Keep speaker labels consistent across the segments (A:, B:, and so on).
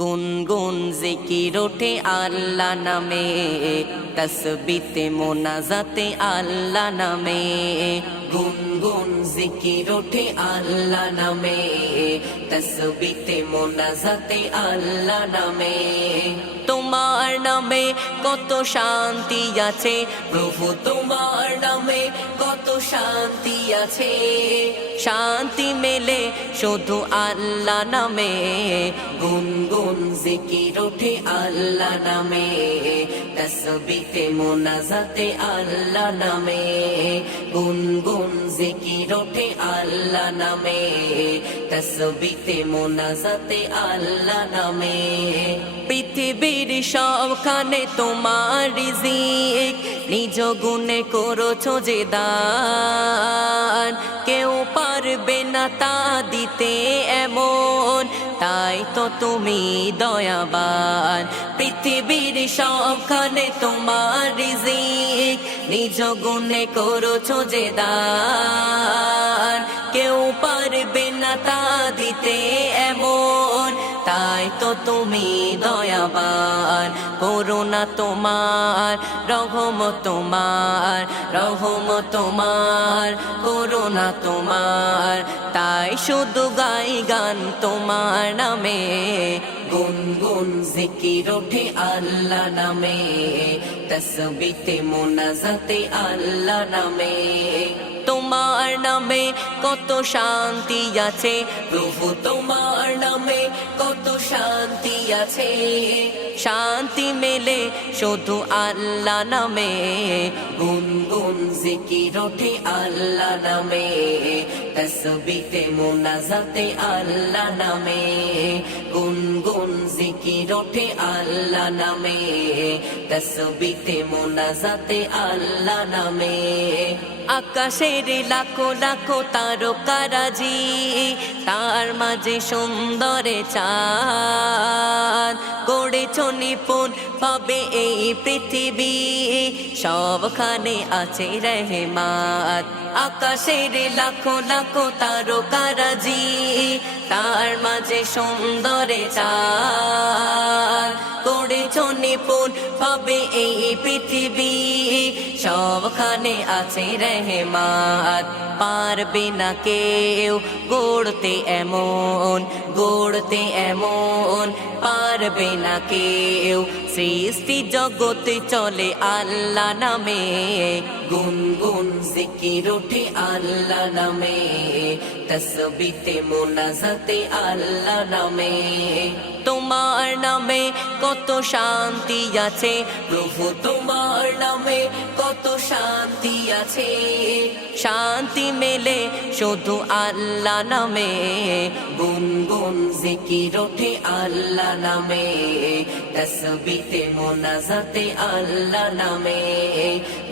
A: গুনগুন জিকির ওঠে আল্লাহ নামে তসবিতে মোনাজাতে আল্লাহ নামে। গুনগুন জিকির ওঠে আল্লাহ নামে। তসবিতে মোনাজাতে আল্লাহ নামে। তোমার নামে কত শান্তি আছে। প্রভু, তোমার নামে কত শান্তি আছে। শান্তি মেলে শুধু আল্লাহ নামে। গুনগুন জিকির ওঠে আল্লাহ নামে। তসবিতে মোনাজাতে আল্লাহ নামে। গুনগুন জিকির ওঠে আল্লাহ নামে তসবিতে মোনাজাতে আল্লাহ নামে পৃথিবীর সবখানে তোমার রিজিক নিজ গুণে করছ যে দান কেউ পারবে না তা দিতে এমন তাই তো তুমি দয়াবান পৃথিবীর সবখানে তোমার রিজিক নিজ গুণে করছ যে দান। কেউ পারবে না তা দিতে এমন। তাই তো তুমি দয়াবান, করুণা তোমার, রহম তোমার রহম তোমার, করুণা তোমার। তাই শুধু গাই গান তোমার নামে। গুনগুন জিকির ওঠে আল্লাহ নামে। তসবিতে মোনাজাতে আল্লাহ নামে। তোমার নামে কত শান্তি আছে। প্রভু তোমার নামে কত শান্তি আছে। শান্তি মেলে শুধু আল্লাহ নামে। গুনগুন জিকির ওঠে আল্লাহ নামে। তসবিতে মোনাজাতে আল্লাহ নামে। গুনগুন জিকির আল্লাহ নামে তসবিতে মোনাজাতে আল্লাহ নামে আকাশের লাখো লাখো তারকারাজি তার মাঝে সুন্দরে চাঁদ গড়েছ নিপুণ পাবে এই পৃথিবী সবখানে আছে রহমাত আকাশের লাখো লাখো তারকারাজি তার মাঝে সুন্দরে চাঁদ নিপুণ পাবে এই পৃথিবী। সবখানে আছে রহমাত। পারবে না কেউ গড়তে এমন গড়তে এমন। পারবে না কেউ সৃষ্টি জগতে চলে আল্লাহ নামে। গুনগুন জিকির ওঠে আল্লাহ নামে। তসবিতে মোনাজাতে আল্লাহ নামে। তোমার নামে কত শান্তি আছে। প্রভু তোমার নামে কত শান্তি আছে। শান্তি মেলে শুধু আল্লাহ নামে। গুনগুন জিকির ওঠে আল্লাহ নামে। তসবিতে মোনাজাতে আল্লাহ নামে।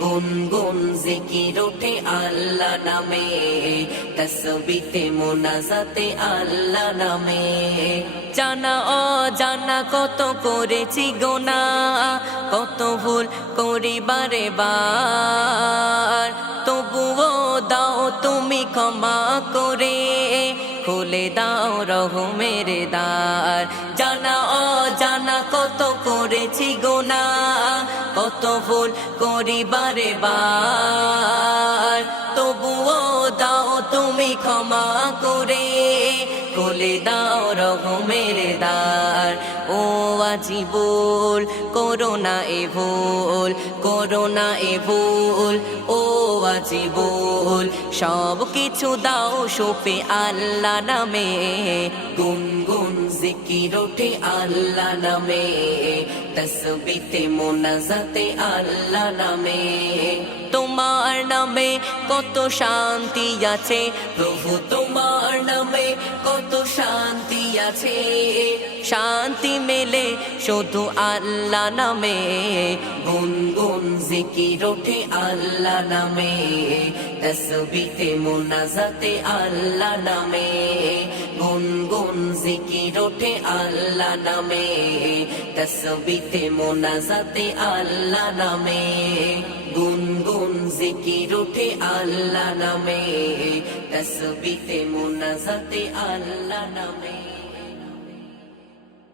A: গুনগুন জিকির ওঠে আল্লাহ নামে। তসবিতে মোনাজাতে আল্লাহ নামে। জানা ও জানা কত করেছি গোনা। কত ভুল করি বারে বার তবুও দাও তুমি ক্ষমা করে, খুলে দাও রহমের ও জানা কত করেছি গোনা, কত ভুল করি বারে। তবুও দাও তুমি ক্ষমা করে খুলে দাও রহমের দ্বার ও আজি বল করোনা এ ভুল করোনা এ ভুল। ও আজি বল সব কিছু দাও সোপে আল্লাহ নামে, গুনগুন জিকির আল্লাহ নামে তসবিতে মোনাজাতে আল্লাহ নামে। তোমার নামে কত শান্তি আছে, প্রভু তোমার নামে কত শান্তি আছে। শান্তি মেলে শুধু আল্লাহ নামে, গুনগুন জিকির ওঠে আল্লাহ নামে। তসবিতে মোনাজাতে আল্লাহ নামে। জিকির ওঠে আল্লাহ নামে। তসবিতে মোনাজাতে আল্লাহ নামে। গুনগুন জিকির ওঠে আল্লাহ নামে। তসবিতে মোনাজাতে আল্লাহ নামে।